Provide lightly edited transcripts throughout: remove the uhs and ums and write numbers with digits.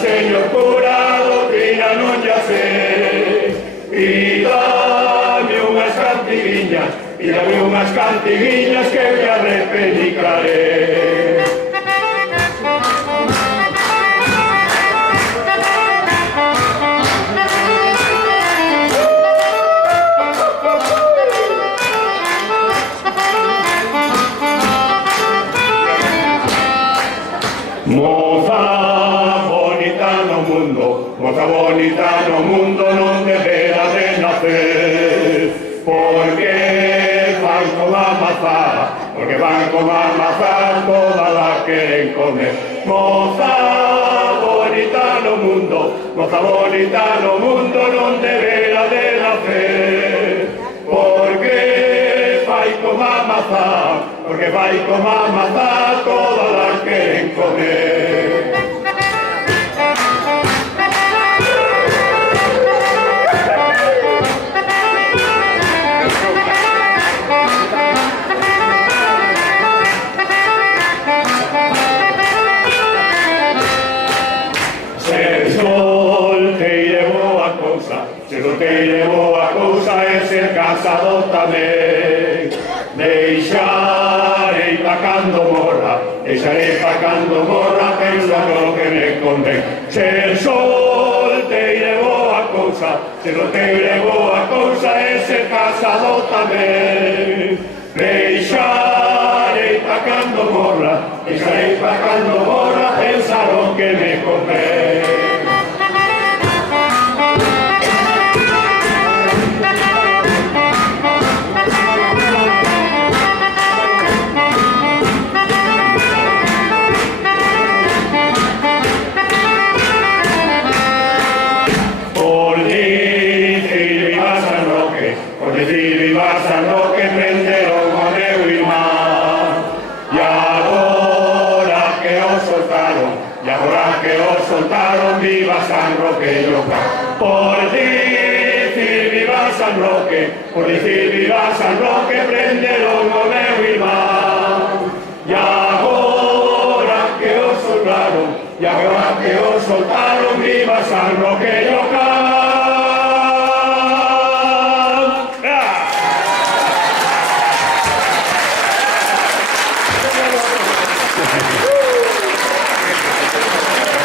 señor cura, doutrina non ya sei. E dame unhas cantiguiñas que me arrepelicaré. Moza bonita no mundo non debera de nacer, porque van como a mazá, todas las queren comer. Moza bonita no mundo non debera de nacer, porque vai como a mazá, todas las queren comer. Solteire boa cousa é ser casado tamén. Deixarei pa cando morra, pensa no que me convén. Ser solteire boa cousa é ser casado tamén. Deixarei pa cando morra, pensa no que me convén. San Roque prenderon o meu irmán, e agora que o soltaron, viva San Roque Lloca. Por dicir viva San Roque, prenderon o meu irmán, e agora que o soltaron, viva San Roque Lloca.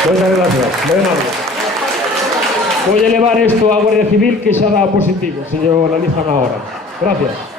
Muchas gracias. Voy a elevar esto a Guardia Civil, que xa dá positivo, se lo analizan ahora. Gracias.